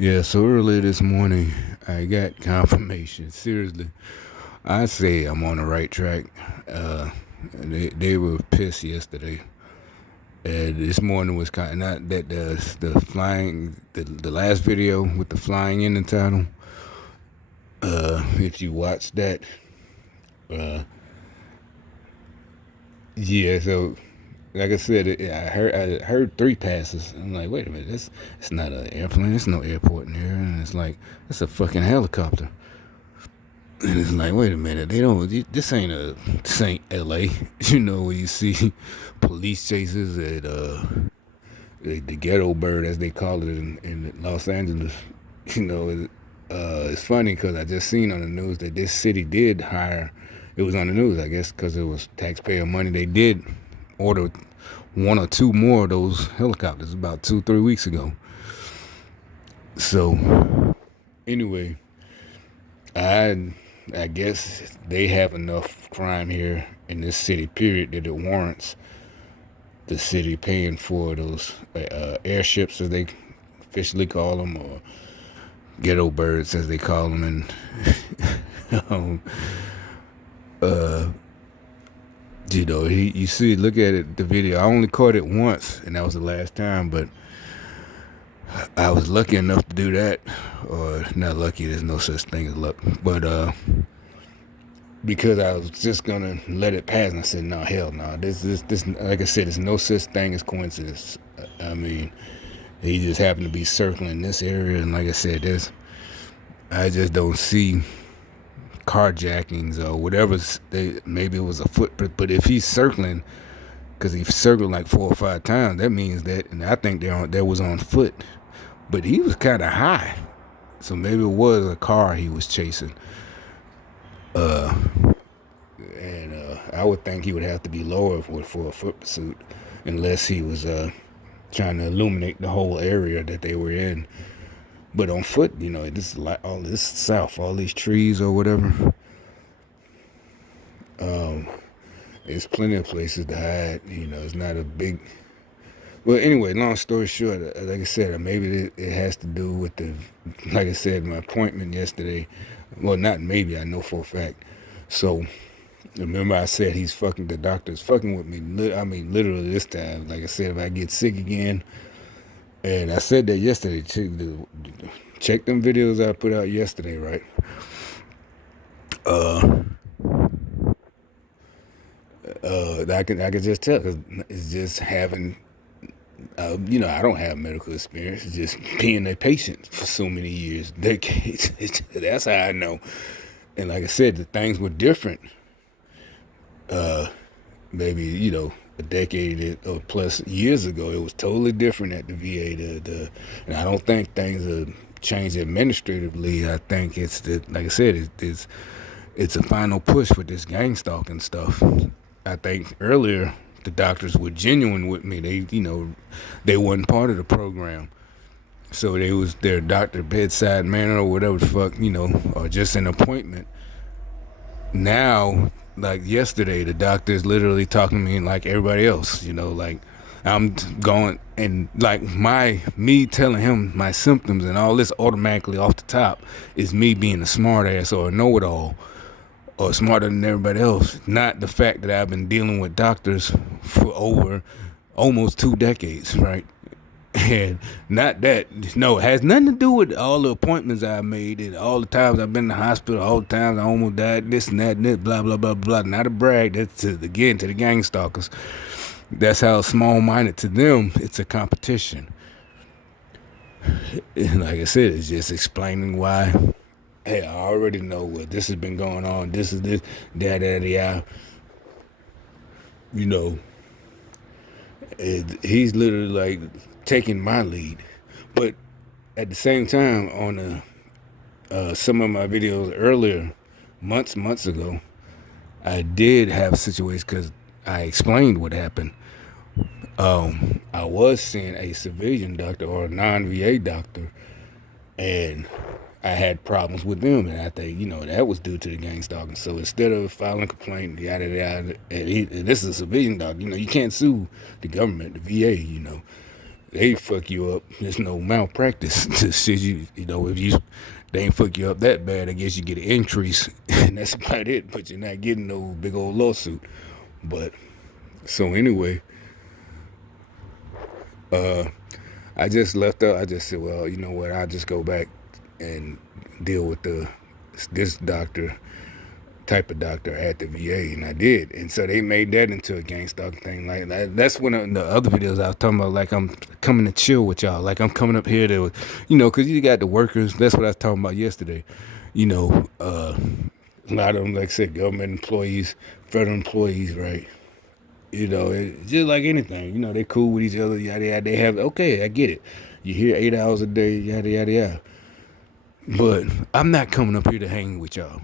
Yeah, so earlier this morning, I got confirmation. Seriously, I say I'm on the right track. Uh, they were pissed yesterday. This morning was kind of not that the flying the last video with the flying in the title. If you watch that, uh, yeah. So like I said, I heard three passes. I'm like, wait a minute, it's not an airplane. It's no airport in here, and it's like it's a fucking helicopter. And it's like, wait a minute, they don't. This ain't L.A. You know, where you see police chases at the ghetto bird, as they call it in Los Angeles. You know, it's funny because I just seen on the news that this city did hire. It was on the news, I guess, because it was taxpayer money. They did order one or two more of those helicopters about 2-3 weeks ago. So anyway, I I guess they have enough crime here in this city, period, that it warrants the city paying for those airships, as they officially call them, or ghetto birds, as they call them. And uh, you see, look at it, the video. I only caught it once, and that was the last time. But I was lucky enough to do that, or not lucky. There's no such thing as luck, but because I was just gonna let it pass, and I said, "No, hell no. This. Like I said, there's no such thing as coincidence. I mean, he just happened to be circling this area, and like I said, I just don't see carjackings or whatever. Maybe it was a footprint, but if he's circling, because he circled like 4 or 5 times, that means that, and I think that was on foot, but he was kind of high, so maybe it was a car he was chasing. Uh, and I would think he would have to be lower for a foot pursuit, unless he was trying to illuminate the whole area that they were in. But on foot, this is like all this south, all these trees or whatever. Um, there's plenty of places to hide. It's not a big. Well, anyway, long story short, like I said, maybe it has to do with like I said, my appointment yesterday. Well, not maybe, I know for a fact. So remember, I said the doctor's fucking with me. I mean, literally this time. Like I said, if I get sick again, and I said that yesterday too. Check them videos I put out yesterday, right? Uh, I can just tell, because it's just having, I don't have medical experience. It's just being a patient for so many years, decades. That's how I know. And like I said, the things were different. Uh, Maybe a decade or plus years ago, it was totally different at the VA. And I don't think things have changed administratively. I think like I said, it's a final push with this gang stalking stuff. I think earlier the doctors were genuine with me. They wasn't part of the program. So they was their doctor bedside manner or whatever the fuck, or just an appointment. Now, like yesterday, the doctor is literally talking to me like everybody else, like I'm going, and like me telling him my symptoms and all this automatically off the top is me being a smart ass or a know-it-all, or smarter than everybody else. Not the fact that I've been dealing with doctors for over almost 2 decades, right? And not that, no, it has nothing to do with all the appointments I made and all the times I've been in the hospital, all the times I almost died, this and that and this, blah, blah, blah, blah. Not a brag. That's again to the gang stalkers. That's how small-minded to them. It's a competition. And like I said, it's just explaining why. Hey, I already know what this has been going on. This is this, da. You know, he's literally like taking my lead. But at the same time, on some of my videos earlier, months ago, I did have situations because I explained what happened. I was seeing a civilian doctor or a non-VA doctor, and I had problems with them, and I think that was due to the gang stalking. So instead of filing a complaint, yada yada, and this is a civilian doctor, you can't sue the government, the VA, they fuck you up. There's no malpractice to shit. You know, if you they ain't fuck you up that bad, I guess you get an increase, and that's about it. But you're not getting no big old lawsuit. But so anyway, I just left out. I just said, well, you know what? I'll just go back and deal with this doctor type of doctor at the VA, and I did. And so they made that into a gang stalking thing. Like that's when the other videos I was talking about, like I'm coming to chill with y'all, like I'm coming up here to, you know, because you got the workers. That's what I was talking about yesterday. You know, a lot of them, like I said, government employees, federal employees, right? You know, just like anything. You know, they cool with each other. Yada yada. They have okay. I get it. You hear 8 hours a day. Yada yada yada. But I'm not coming up here to hang with y'all.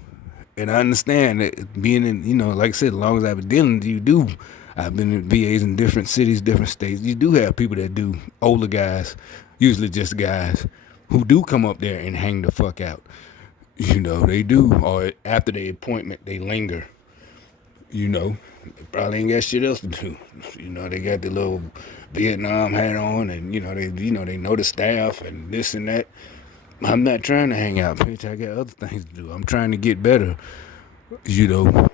And I understand that being in, you know, like I said, as long as I've been dealing, I've been in VAs in different cities, different states. You do have people that do, older guys, usually just guys, who do come up there and hang the fuck out. You know, they do. Or after the appointment, they linger. You know, they probably ain't got shit else to do. You know, they got the little Vietnam hat on, and they know the staff and this and that. I'm not trying to hang out, bitch. I got other things to do. I'm trying to get better, you know.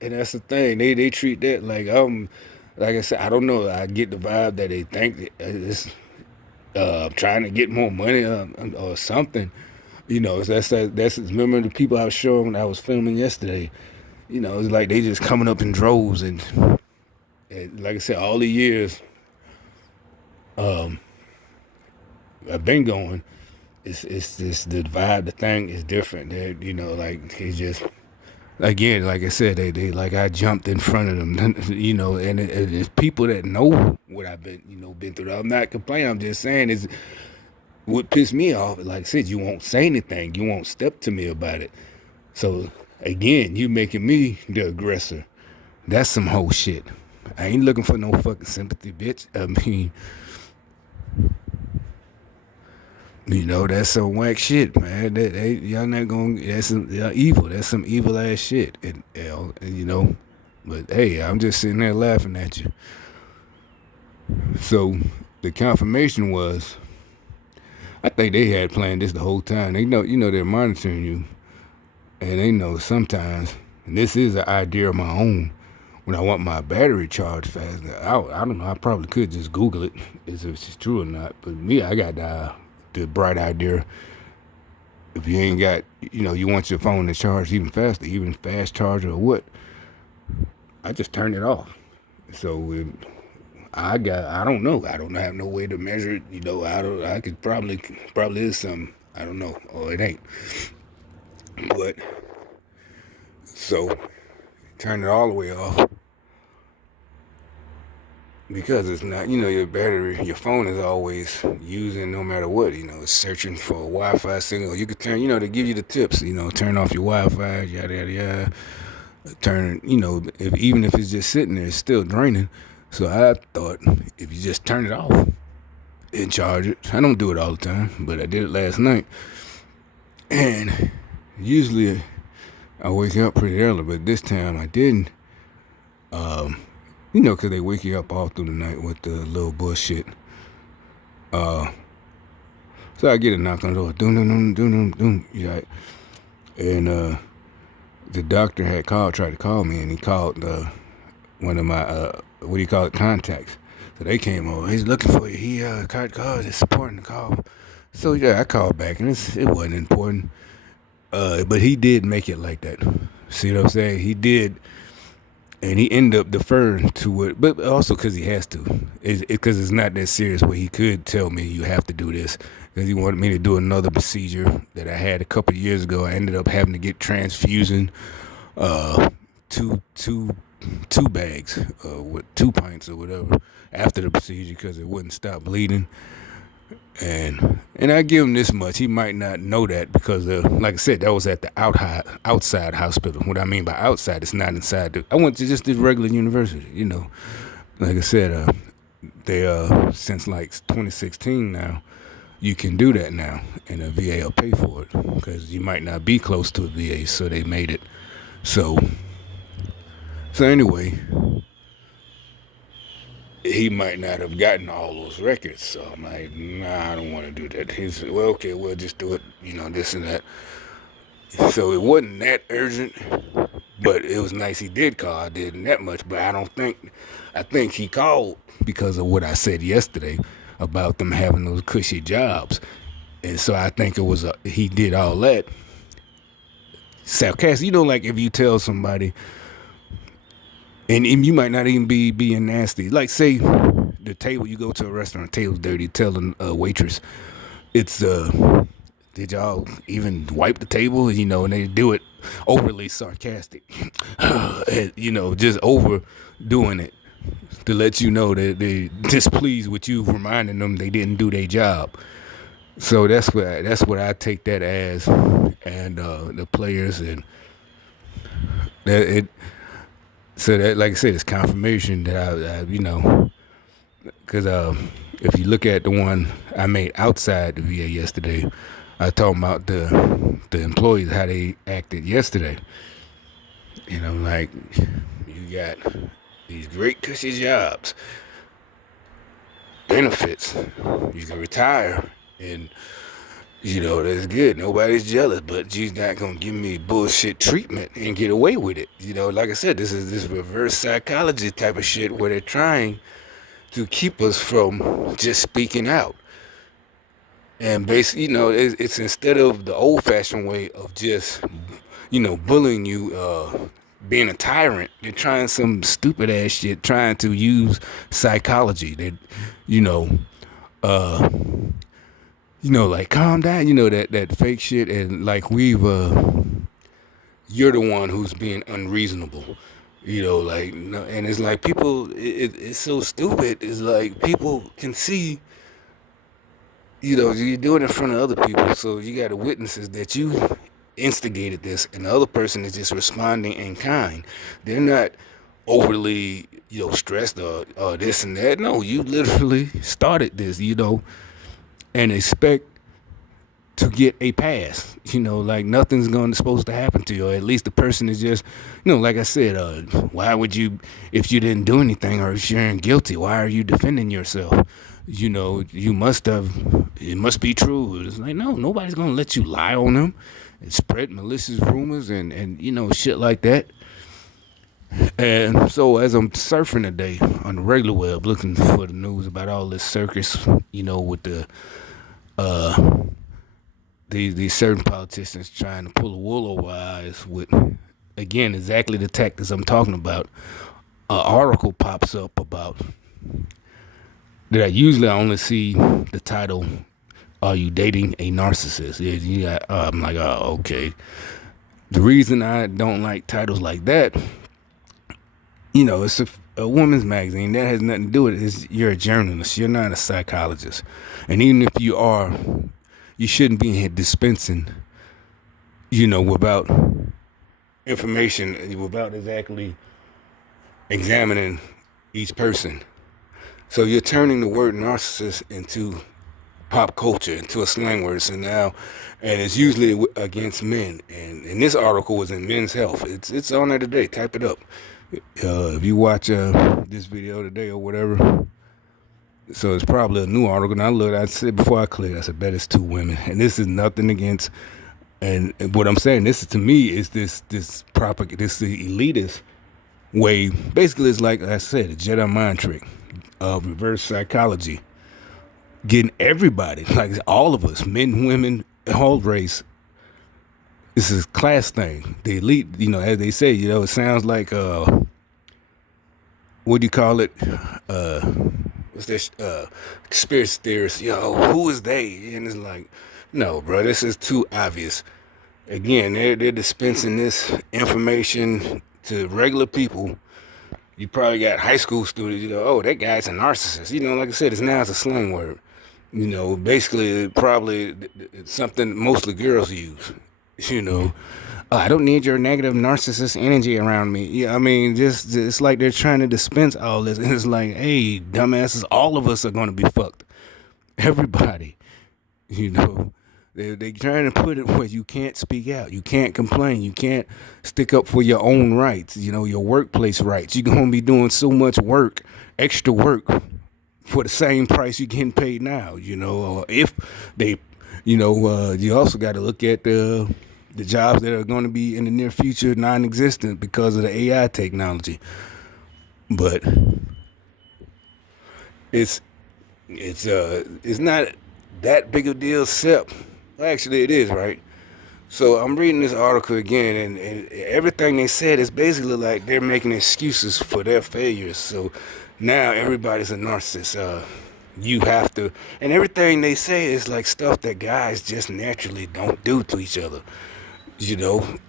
And that's the thing. They treat that like I said, I don't know. I get the vibe that they think that it's trying to get more money or something. You know, that's remember the people I was showing I was filming yesterday. You know, it's like they just coming up in droves, and like I said, all the years I've been going, it's just the vibe, the thing is different. That you know, like it's just again, like I said, they like I jumped in front of them, you know, and it's people that know what I've been through. I'm not complaining. I'm just saying is what pissed me off. Like I said, you won't say anything. You won't step to me about it. So again, you making me the aggressor. That's some whole shit. I ain't looking for no fucking sympathy, bitch. I mean, you know, that's some whack shit, man. Y'all not gonna. That's some y'all evil. That's some evil ass shit. And you know, but hey, I'm just sitting there laughing at you. So the confirmation was, I think they had planned this the whole time. They know, you know, they're monitoring you, and they know sometimes. And this is an idea of my own. When I want my battery charged faster, I don't know. I probably could just Google it, if it's true or not. But me, I got the bright idea. If you ain't got, you know, you want your phone to charge even faster, even fast charge or what, I just turn it off. So I don't know. I don't have no way to measure it. You know, I could probably is some. I don't know. Or it ain't. But, so, turn it all the way off. Because it's not, you know, your battery, your phone is always using no matter what, you know, it's searching for a Wi-Fi signal. You could turn, you know, they give you the tips, you know, turn off your Wi-Fi, yada, yada, yada. Turn, you know, even if it's just sitting there, it's still draining. So I thought if you just turn it off and charge it, I don't do it all the time, but I did it last night. And usually I wake up pretty early, but this time I didn't. You know, because they wake you up all through the night with the little bullshit. So I get a knock on the door. Doom, doom, doom, doom, doom, doom. Right? And the doctor had tried to call me, and he called one of my, what do you call it, contacts. So they came over. He's looking for you. He called, it's important to call. So yeah, I called back, and it wasn't important. But he did make it like that. See what I'm saying? He did. And he ended up deferring to it, but also because he has to. Because it's not that serious where he could tell me you have to do this. Because he wanted me to do another procedure that I had a couple of years ago. I ended up having to get transfusion, two bags with 2 pints or whatever after the procedure because it wouldn't stop bleeding. And I give him this much. He might not know that because, like I said, that was at the outside hospital. What I mean by outside, it's not inside. I went to just the regular university, you know. Like I said, they since like 2016 now, you can do that now, and the VA will pay for it because you might not be close to a VA, so they made it. So anyway. he might not have gotten all those records. So I'm like, nah, I don't want to do that. He said, well, okay, we'll just do it, this and that. So it wasn't that urgent, but it was nice he did call. I didn't that much, but I think he called because of what I said yesterday about them having those cushy jobs. And so I think he did all that sarcastic. Like if you tell somebody, and you might not even be being nasty. Like say the table, you go to a restaurant, table's dirty, tell the waitress, it's did y'all even wipe the table? And they do it overly sarcastic, and, just overdoing it to let you know that they displeased with you, reminding them they didn't do their job. So that's what I take that as, and the players and that it. So that, like I said, it's confirmation that because if you look at the one I made outside the VA yesterday, I talking about the employees how they acted yesterday. Like you got these great cushy jobs, benefits, you can retire, and that's good. Nobody's jealous, but you're not gonna give me bullshit treatment and get away with it. Like I said, this is this reverse psychology type of shit where they're trying to keep us from just speaking out. And basically, it's instead of the old-fashioned way of just, bullying you, being a tyrant. They're trying some stupid ass shit, trying to use psychology. They, you know, uh, like calm down. That fake shit, and like you're the one who's being unreasonable. Like, no, and it's like people. It's so stupid. It's like people can see. You do it in front of other people, so you got the witnesses that you instigated this, and the other person is just responding in kind. They're not overly, stressed or this and that. No, you literally started this, and expect to get a pass. Like nothing's supposed to happen to you, or at least the person is just, like I said, why would you, if you didn't do anything or if you're guilty, why are you defending yourself? You must have, it must be true. It's like, no, nobody's gonna let you lie on them and spread malicious rumors and shit like that. And so as I'm surfing today on the regular web looking for the news about all this circus, with the these certain politicians trying to pull the wool over our eyes with, again, exactly the tactics I'm talking about. An article pops up about that I usually only see the title, "Are you dating a narcissist?" Yeah, I'm like, oh, okay. The reason I don't like titles like that, it's a woman's magazine. That has nothing to do with it. You're a journalist. You're not a psychologist. And even if you are, you shouldn't be here dispensing, without information, without exactly examining each person. So you're turning the word narcissist into pop culture, into a slang word. So now, and it's usually against men. And this article was in Men's Health. It's on there today. Type it up. If you watch this video today or whatever. So it's probably a new article. And I said before I clicked, I said, bet it's two women. And this is nothing against, and what I'm saying, this is, to me, is this elitist way. Basically, it's like I said, a Jedi mind trick of reverse psychology, getting everybody, like all of us, men, women, whole race. This is a class thing. The elite, as they say, it sounds like what do you call it? What's this? Conspiracy theorists. Who is they? And it's like, no, bro, this is too obvious. Again, they're dispensing this information to regular people. You probably got high school students, oh, that guy's a narcissist. Like I said, it's a slang word. Basically, probably it's something mostly girls use. I don't need your negative narcissist energy around me. Yeah, I mean, just it's like they're trying to dispense all this. And it's like, hey, dumbasses, all of us are going to be fucked. Everybody, They trying to put it where you can't speak out, you can't complain, you can't stick up for your own rights. Your workplace rights. You're gonna be doing so much work, extra work, for the same price you're getting paid now. Or if they, you also got to look at the jobs that are going to be in the near future non-existent because of the AI technology. But it's it's not that big of a deal, except actually it is, right? So I'm reading this article again, and everything they said is basically like they're making excuses for their failures. So now everybody's a narcissist. You have to, and everything they say is like stuff that guys just naturally don't do to each other.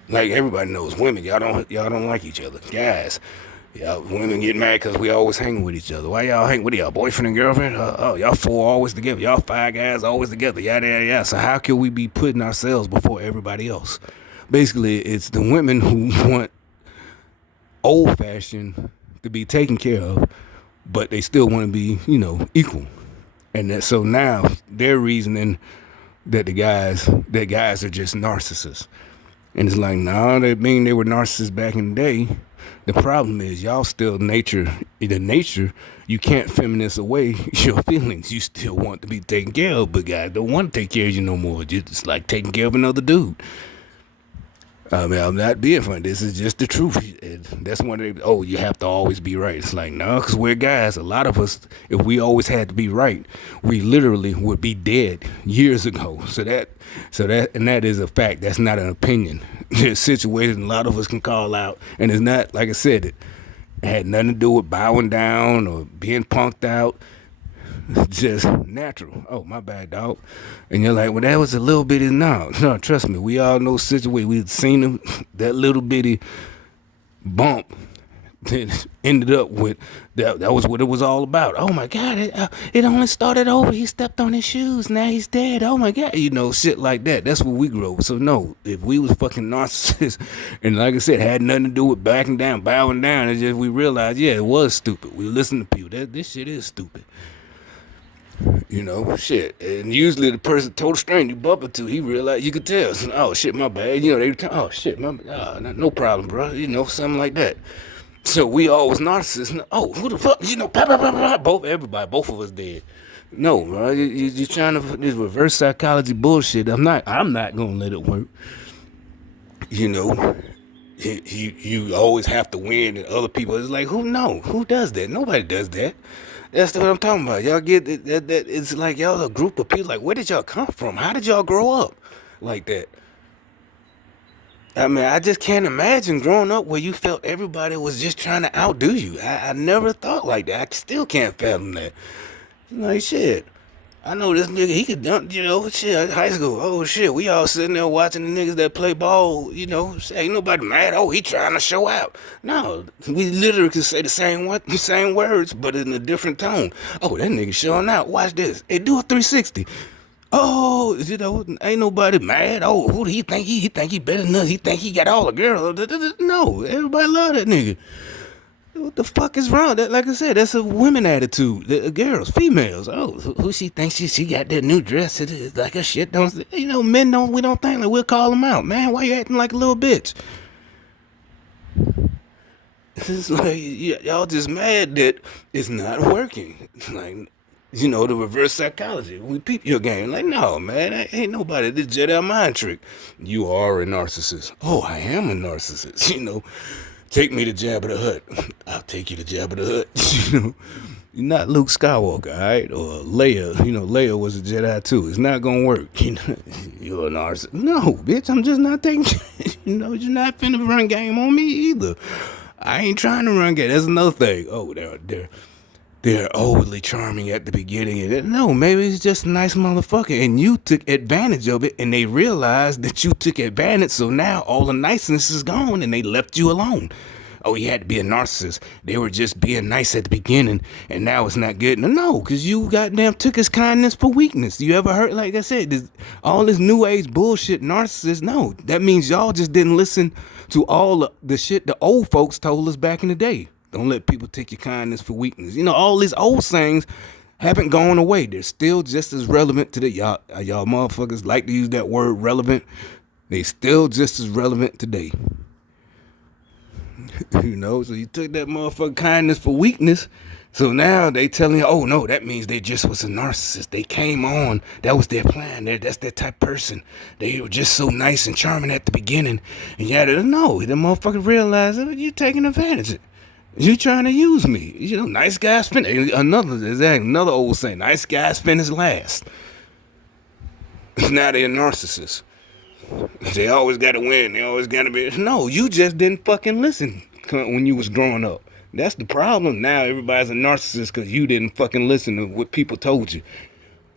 Like everybody knows, women, y'all don't like each other. Guys, women get mad because we always hanging with each other. Why y'all hang with y'all boyfriend and girlfriend? Oh, y'all four always together. Y'all five guys always together. Yada yada yada. So how can we be putting ourselves before everybody else? Basically, it's the women who want old fashioned to be taken care of, but they still want to be, equal. And so now they're reasoning that guys are just narcissists. And it's like, no, that mean they were narcissists back in the day. The problem is y'all still nature, you can't feminist away your feelings. You still want to be taken care of, but guys don't want to take care of you no more. It's like taking care of another dude. I mean, I'm not being funny. This is just the truth. That's one of the, you have to always be right. It's like, no, because we're guys. A lot of us, if we always had to be right, we literally would be dead years ago. So that is a fact. That's not an opinion. There's situations a lot of us can call out. And it's not, like I said, it had nothing to do with bowing down or being punked out. Just natural. Oh, my bad, dog. And you're like, well, that was a little bitty. No, trust me. We all know situations. We've seen them. That little bitty bump that ended up with that was what it was all about. Oh my God, it only started over. He stepped on his shoes. Now he's dead. Oh my God, shit like that. That's what we grew up with. So no, if we was fucking narcissists, and like I said, had nothing to do with backing down, bowing down, it's just we realized, it was stupid. We listened to people. This shit is stupid. Shit. And usually the person, total stranger you bump into, he realized, you could tell, oh shit, my bad. They oh shit, my bad. No problem, bro. Something like that. So we always narcissists. Oh, who the fuck? Both of us dead. No, bro. You're trying to this reverse psychology bullshit. I'm not gonna let it work. You always have to win, and other people, it's like, who does that? Nobody does that. That's what I'm talking about. Y'all get that it's like y'all a group of people. Like, where did y'all come from? How did y'all grow up like that? I mean, I just can't imagine growing up where you felt everybody was just trying to outdo you. I never thought like that. I still can't fathom that. Like, shit. I know this nigga, he could dunk, shit, high school. Oh, shit, we all sitting there watching the niggas that play ball, shit, ain't nobody mad. Oh, he trying to show out. No, we literally could say the same words, but in a different tone. Oh, that nigga showing out. Watch this. Hey, do a 360. Oh, ain't nobody mad. Oh, who do he think he think he better than us? He think he got all the girls. No, everybody love that nigga. What the fuck is wrong? That, like I said, that's a women attitude. The girls, females. Oh, who she thinks she got that new dress? It's like a shit. Men don't. We don't think. Like, we'll call them out. Man, why you acting like a little bitch? It's like y'all just mad that it's not working. Like, the reverse psychology. We peep your game. Like, no, man, ain't nobody. This Jedi mind trick. You are a narcissist. Oh, I am a narcissist. Take me to Jabba the Hutt. I'll take you to Jabba the Hutt. You're not Luke Skywalker, all right? Or Leia. Leia was a Jedi too. It's not gonna work. You're a narcissist. No, bitch, I'm just not taking. You're not finna run game on me either. I ain't trying to run game. That's another thing. Oh, they're overly charming at the beginning. And no, maybe it's just a nice motherfucker, and you took advantage of it, and they realized that you took advantage, so now all the niceness is gone, and they left you alone. Oh, you had to be a narcissist. They were just being nice at the beginning, and now it's not good. No, because you goddamn took his kindness for weakness. You ever heard, like I said, all this new age bullshit narcissist? No, that means y'all just didn't listen to all the shit the old folks told us back in the day. Don't let people take your kindness for weakness. All these old sayings, haven't gone away. They're still just as relevant to the y'all motherfuckers like to use that word relevant. They still just as relevant today. You know, so you took that motherfucker kindness for weakness. So now they telling you, oh no, that means they just was a narcissist. They came on. That was their plan. That's their type of person. They were just so nice and charming at the beginning. And yet, no, the motherfucker realized that you're taking advantage of it. You trying to use me. You know, nice guys finish. Another old saying, nice guys finish last. Now they're a narcissist. They always got to win. They always got to be. No, you just didn't fucking listen when you was growing up. That's the problem. Now everybody's a narcissist because you didn't fucking listen to what people told you.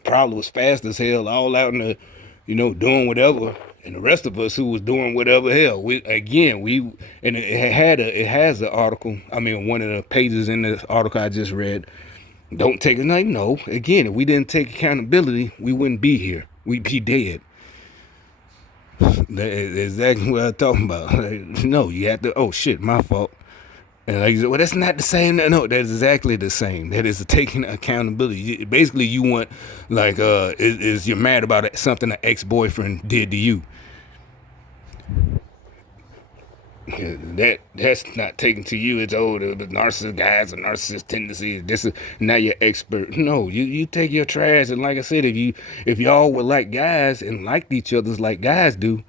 Probably was fast as hell, all out in the, doing whatever. And the rest of us who was doing whatever hell, and it has an article. I mean, one of the pages in the article I just read. Don't take it. No. Again, if we didn't take accountability, we wouldn't be here. We'd be dead. That's exactly what I'm talking about. No, you have to. Oh shit, my fault. And like, well, that's not the same. No, that's exactly the same. That is taking accountability. Basically, you want like, is you're mad about something an ex-boyfriend did to you? That's not taken to you. It's the narcissist guys and narcissist tendencies. This is now you're expert. No, you take your trash, and like I said, if y'all were like guys and liked each other's like guys do,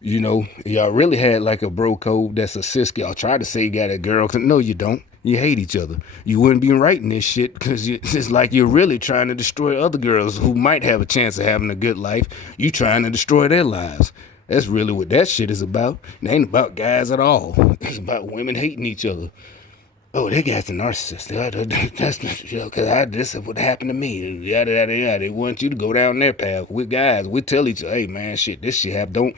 y'all really had like a bro code that's a sis. Y'all try to say you got a girl. No, you don't. You hate each other. You wouldn't be writing this shit because it's like you're really trying to destroy other girls who might have a chance of having a good life. You trying to destroy their lives. That's really what that shit is about. It ain't about guys at all. It's about women hating each other. Oh, that guy's a narcissist. That's because this is what happened to me. Yada yada yada. They want you to go down their path. With guys, we tell each other, hey man, shit, this shit have don't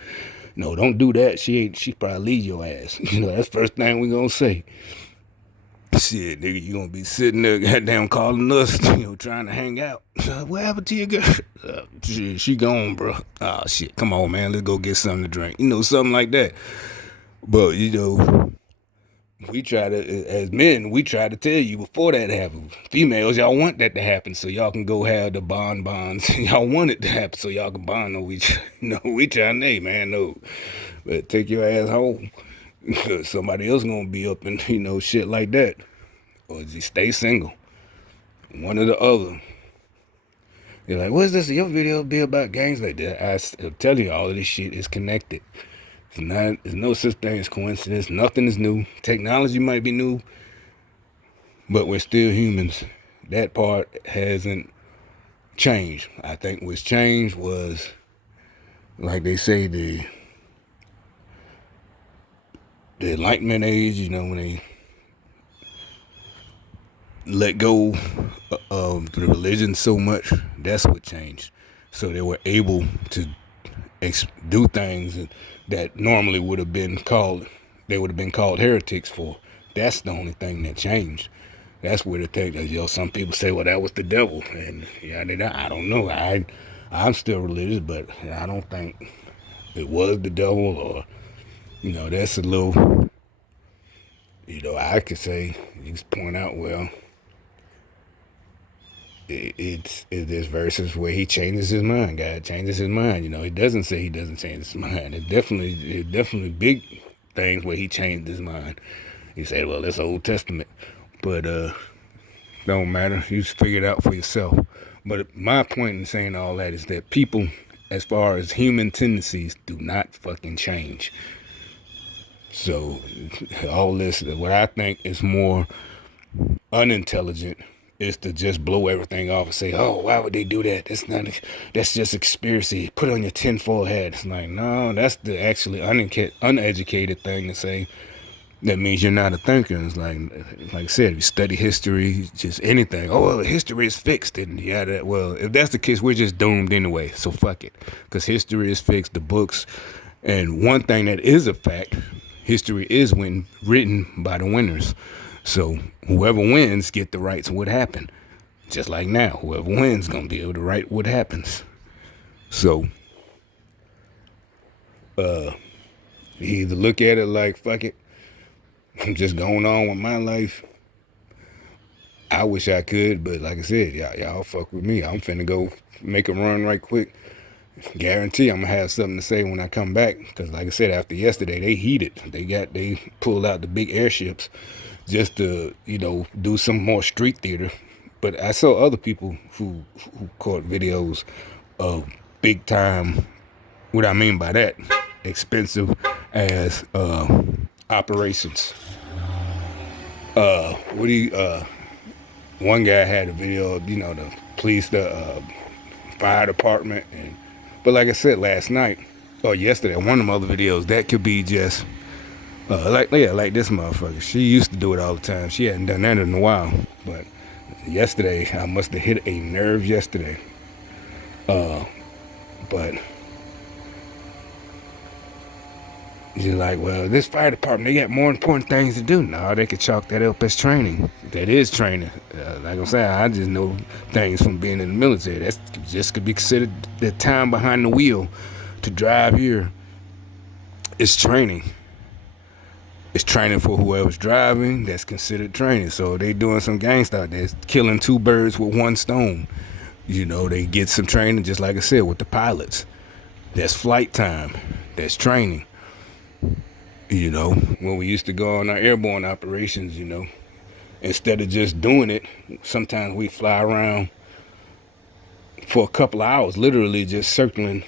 do that. She probably leave your ass. That's the first thing we gonna say. Shit, nigga, you gonna be sitting there goddamn calling us, trying to hang out. What happened to your girl? She gone, bro. Oh, shit, come on, man, let's go get something to drink. Something like that. But, we try to, as men, we try to tell you before that happens. Females, y'all want that to happen so y'all can go have the bonds. Y'all want it to happen so y'all can bond on each other. No, we trying to, hey, man, no. But take your ass home. Somebody else gonna be up and shit like that, or just stay single, one or the other. You're like, what's this? Your video be about gangs like that? I'll tell you, all of this shit is connected. There's no such thing as coincidence. Nothing is new. Technology might be new, but we're still humans. That part hasn't changed. I think what's changed was, like they say, the Enlightenment age, when they let go of the religion so much, that's what changed. So they were able to do things that normally would have been called heretics for. That's the only thing that changed. That's where the thing, some people say, well, that was the devil. And I don't know. I'm still religious, but I don't think it was the devil, or, that's a little, I could say, you just point out, well, it's there's verses where he changes his mind. God changes his mind. He doesn't say he doesn't change his mind. It's definitely big things where he changed his mind. He said, well, that's Old Testament, but don't matter. You just figure it out for yourself. But my point in saying all that is that people, as far as human tendencies, do not fucking change. So all this, what I think is more unintelligent, is to just blow everything off and say, oh, why would they do that? That's just a conspiracy. Put on your tinfoil hat. It's like, no, that's the actually uneducated thing to say. That means you're not a thinker. It's like I said, if you study history, just anything. Oh, well, history is fixed. And well, if that's the case, we're just doomed anyway. So fuck it. Because history is fixed, the books. And one thing that is a fact, history is written by the winners. So whoever wins get to write what happened. Just like now, whoever wins gonna be able to write what happens. So you either look at it like, fuck it, I'm just going on with my life, I wish I could, but like I said, y'all fuck with me. I'm finna go make a run right quick. Guarantee I'm gonna have something to say when I come back. Cause like I said, after yesterday, they heated. They pulled out the big airships just to do some more street theater. But I saw other people who caught videos of big time. What I mean by that, expensive as operations. What do you? One guy had a video of the police, the fire department, but like I said last night or yesterday, one of them other videos that could be just like this motherfucker. She used to do it all the time. She hadn't done that in a while, but yesterday I must have hit a nerve yesterday. But you're like, well, this fire department, they got more important things to do. No, they could chalk that up as training. That is training. Like I'm saying, I just know things from being in the military. That's just could be considered the time behind the wheel to drive here. It's training. It's training for whoever's driving. That's considered training. So they doing some gangsta. They're killing two birds with one stone. They get some training, just like I said, with the pilots. That's flight time. That's training. When we used to go on our airborne operations, instead of just doing it, sometimes we fly around for a couple of hours, literally just circling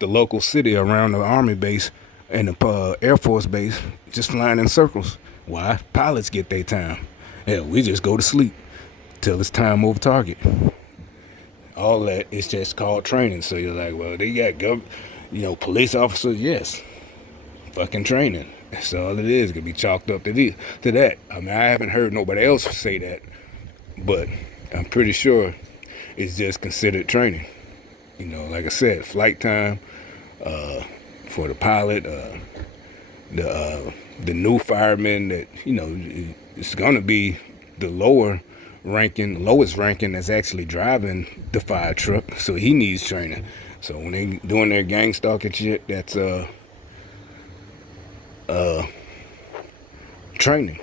the local city around the Army base and the Air Force base, just flying in circles. Why? Pilots get their time. Hell, we just go to sleep till it's time over target. All that is just called training. So you're like, well, they got police officers, yes. Fucking training. That's all it is. It could be chalked up to that. I mean, I haven't heard nobody else say that, but I'm pretty sure it's just considered training. Like I said, flight time for the pilot, the new fireman that it's gonna be the lowest ranking that's actually driving the fire truck, so he needs training. So when they doing their gang stalking shit, that's training.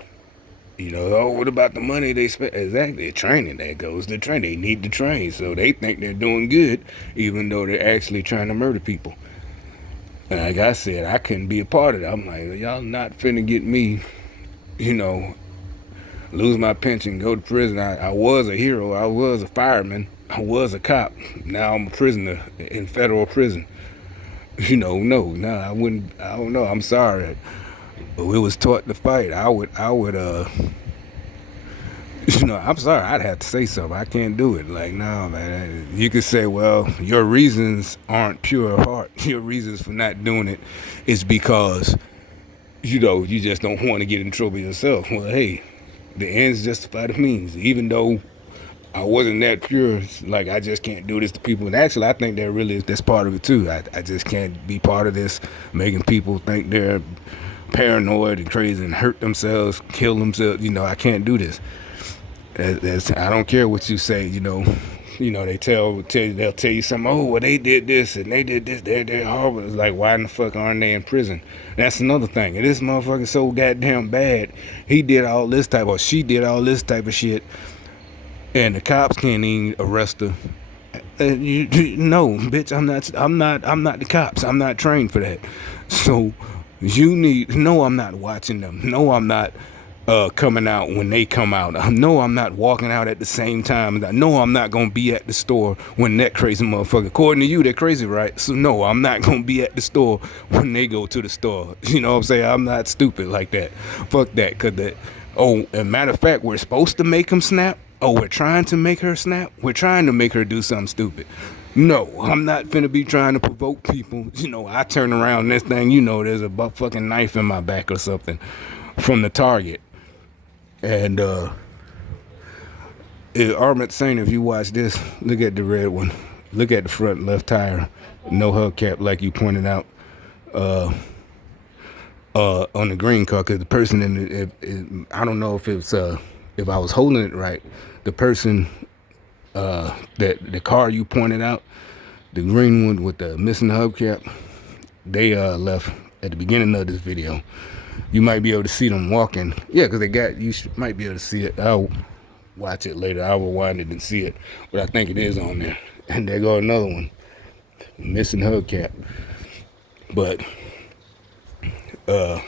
What about the money they spend? Exactly, training. That goes to training. They need to train, so they think they're doing good, even though they're actually trying to murder people. And like I said, I couldn't be a part of that. I'm like, y'all not finna get me, lose my pension, go to prison. I was a hero. I was a fireman. I was a cop. Now I'm a prisoner in federal prison. No, I wouldn't. I don't know. I'm sorry. We was taught to fight. I would I'm sorry, I'd have to say something. I can't do it. Like, no, man. You could say, well, your reasons aren't pure of heart. Your reasons for not doing it is because you just don't want to get in trouble yourself. Well, hey, the ends justify the means. Even though I wasn't that pure, like, I just can't do this to people. And actually, I think that's part of it too. I just can't be part of this, making people think they're paranoid and crazy and hurt themselves, kill themselves. I can't do this. I don't care what you say. They'll tell you something. Oh, well, they did this and they did this. They're horrible. It's like, why in the fuck aren't they in prison? That's another thing. And this motherfucker so goddamn bad. He did all this type, or she did all this type of shit, and the cops can't even arrest her. No, bitch, I'm not the cops. I'm not trained for that. So I'm not watching them. No, I'm not coming out when they come out. No, I'm not walking out at the same time. No, I'm not going to be at the store when that crazy motherfucker, according to you, they're crazy, right? So no, I'm not going to be at the store when they go to the store. You know what I'm saying? I'm not stupid like that. Fuck that. As a matter of fact, we're supposed to make them snap. Oh, we're trying to make her snap? We're trying to make her do something stupid. No, I'm not finna be trying to provoke people. I turn around this thing, there's a fucking knife in my back or something from the target. And Armament Saint, if you watch this, look at the red one. Look at the front left tire. No hubcap, like you pointed out on the green car, because the person in it, I don't know if I was holding it right. The person, that the car you pointed out, the green one with the missing hubcap, they left at the beginning of this video. You might be able to see them walking. Yeah, because you might be able to see it. watch it later. I'll rewind it and see it, but I think it is on there. And there go another one, missing hubcap. But good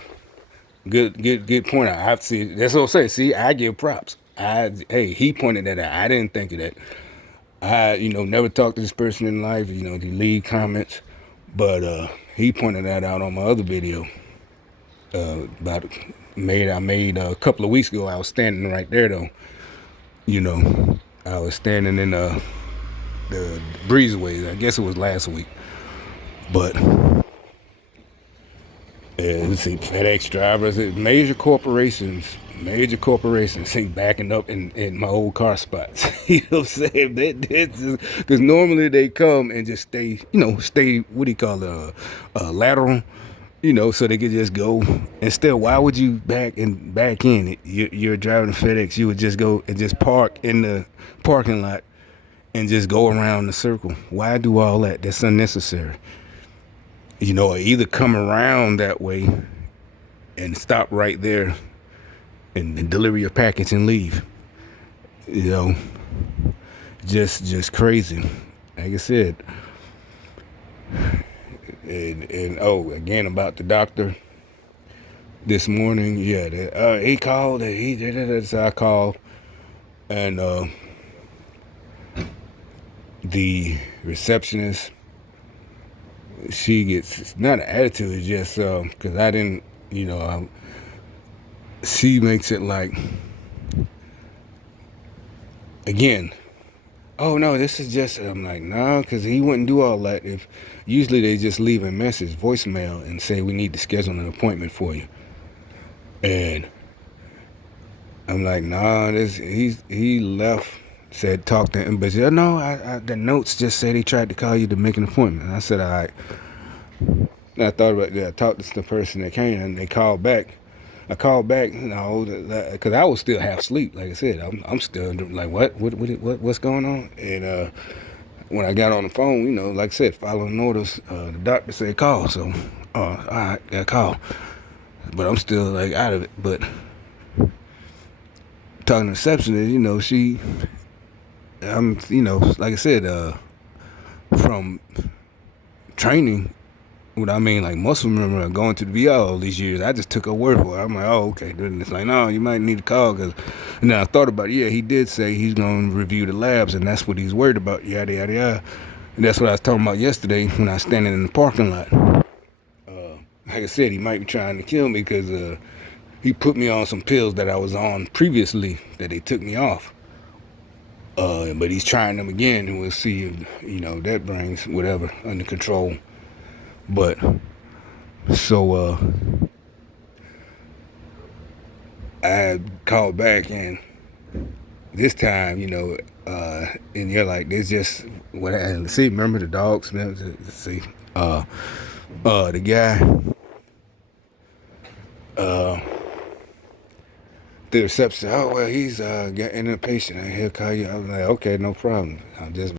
point. I have to see. That's what I say. See, I give props. Hey, he pointed that out. I didn't think of that. I never talked to this person in life. They leave comments, but he pointed that out on my other video. About I made a couple of weeks ago. I was standing right there though. I was standing in the breezeways. I guess it was last week, but. Let's see, FedEx drivers, major corporations, see, backing up in my old car spots. You know what I'm saying? Because normally they come and just stay, what do you call it, lateral, so they could just go. Instead, why would you back in? You're driving FedEx, you would just go and just park in the parking lot and just go around the circle. Why do all that? That's unnecessary. Or either come around that way and stop right there and deliver your package and leave. Just crazy. Like I said. And again about the doctor this morning. Yeah, he called and he did it. So I called, and the receptionist, she gets not an attitude, it's just because I didn't, she makes it like, again, oh no, this is just, I'm like, no, because he wouldn't do all that. If usually they just leave a message, voicemail, and say we need to schedule an appointment for you. And I'm like, nah, he left, said talk to him, but said, no, the notes just said he tried to call you to make an appointment. And I said, all right. And I thought about that. I talked to the person that came, and they called back. I called back, because I was still half asleep. Like I said, I'm still like, what's going on? And when I got on the phone, like I said, following orders, the doctor said call. So, all right, got a call. But I'm still like out of it. But talking to the receptionist, like I said, from training. What I mean, like muscle memory, going to the VR all these years, I just took her word for it. I'm like, oh, okay. Then it's like, no, you might need to call, and then I thought about it. Yeah, he did say he's going to review the labs, and that's what he's worried about, yada, yada, yada. And that's what I was talking about yesterday when I was standing in the parking lot. Like I said, he might be trying to kill me because he put me on some pills that I was on previously that they took me off. But he's trying them again, and we'll see if, that brings whatever under control. But so I called back, and this time, and you're like, it's just what happened. See, remember the dogs? See, the guy, the reception. Oh well, he's getting a patient. He'll call you. I was like, okay, no problem. I'll just